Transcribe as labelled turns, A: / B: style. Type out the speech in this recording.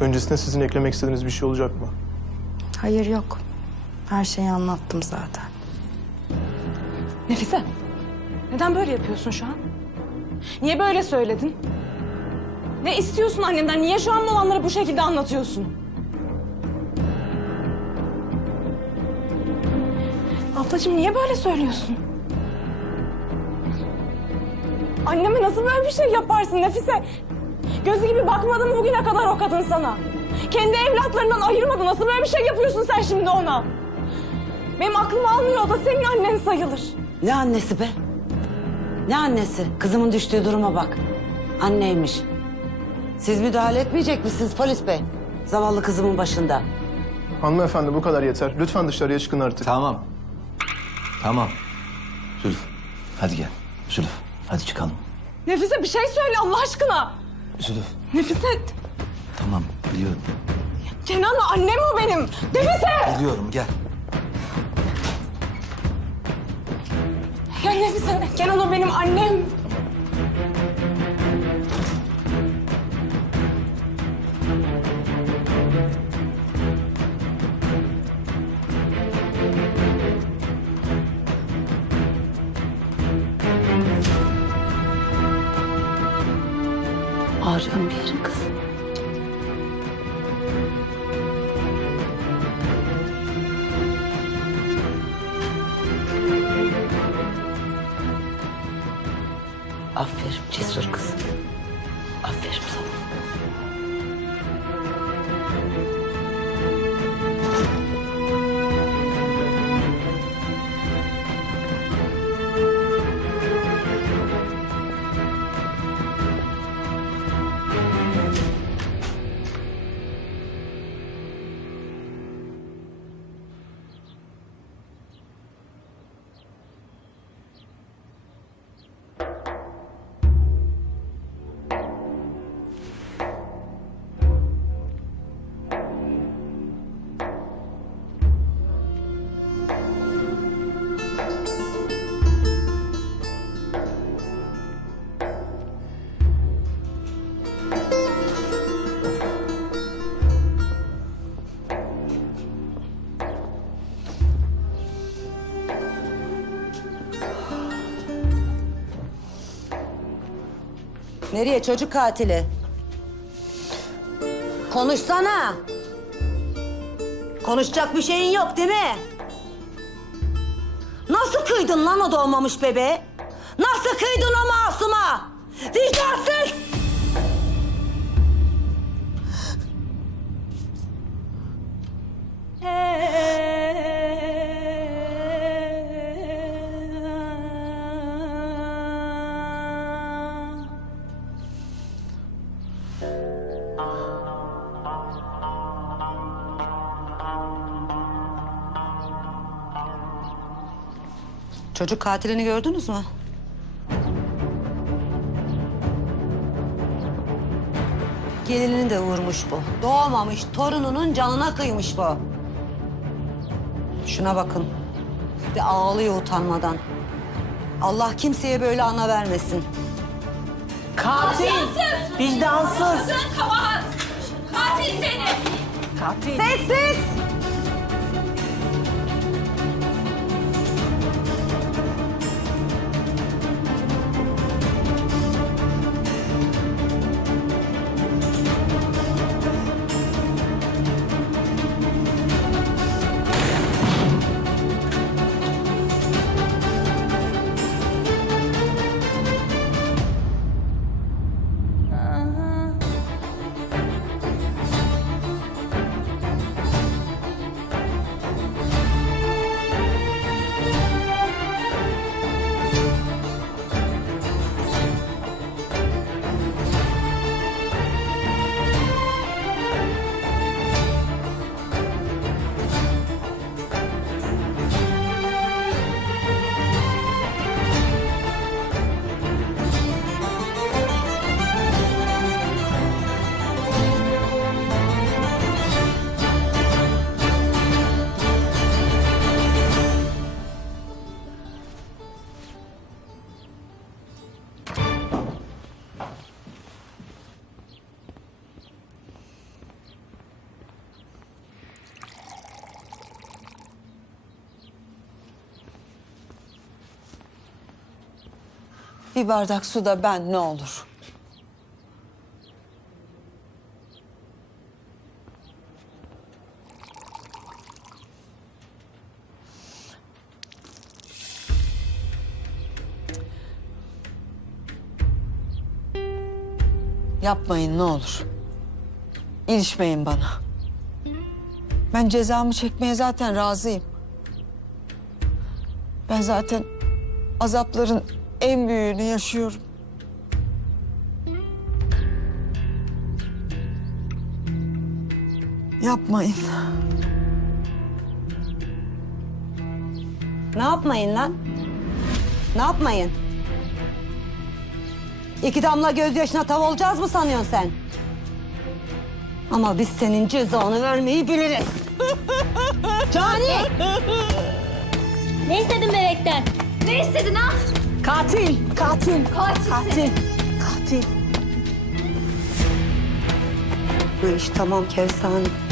A: Öncesinde sizin eklemek istediğiniz bir şey olacak mı?
B: Hayır yok. Her şeyi anlattım zaten.
C: Nefise, neden böyle yapıyorsun şu an? Niye böyle söyledin? Ne istiyorsun annemden? Niye şu an olanları bu şekilde anlatıyorsun? Ablacığım niye böyle söylüyorsun? Anneme nasıl böyle bir şey yaparsın Nefise? Gözü gibi bakmadı mı bugüne kadar o kadın sana? Kendi evlatlarından ayırmadı. Nasıl böyle bir şey yapıyorsun sen şimdi ona? Benim aklım almıyor. O da senin annen sayılır.
D: Ne annesi be? Ne annesi? Kızımın düştüğü duruma bak. Anneymiş. Siz müdahale etmeyecek misiniz polis bey? Zavallı kızımın başında.
A: Hanımefendi bu kadar yeter. Lütfen dışarıya çıkın artık.
E: Tamam. Tamam. Zülf hadi gel. Zülf hadi çıkalım.
C: Nefise bir şey söyle Allah aşkına.
E: Zülf
C: Nefise,
E: tamam biliyorum.
C: Kenan'la annem o benim. Nefise!
E: Biliyorum gel.
C: Ya Nefise, Kenan o benim annem.
D: Ağrıyor bir yerin kız. Aferin cesur kız. Aferin sana. Nereye çocuk katili? Konuşsana. Konuşacak bir şeyin yok değil mi? Nasıl kıydın lan o doğmamış bebeğe? Nasıl kıydın o masuma? Vicdansız! Çocuk katilini gördünüz mü? Gelinini de vurmuş bu. Doğmamış torununun canına kıymış bu. Şuna bakın. Bir ağlıyor utanmadan. Allah kimseye böyle ana vermesin. Katil! Vicdansız!
C: Katil seni!
D: Katil!
C: Sessiz!
F: Bir bardak su da ben ne olur. Yapmayın ne olur. İlişmeyin bana. Ben cezamı çekmeye zaten razıyım. Ben zaten azapların en büyüğünü yaşıyorum. Yapmayın.
D: Ne yapmayın lan? Ne yapmayın? İki damla gözyaşına tav olacağız mı sanıyorsun sen? Ama biz senin cezanı vermeyi biliriz. Cani!
G: Ne istedin bebekten? Ne istedin ha?
D: Katil! Katil!
G: Katilsin.
D: Katil! Katil! Bu iş tamam Kevser Hanım.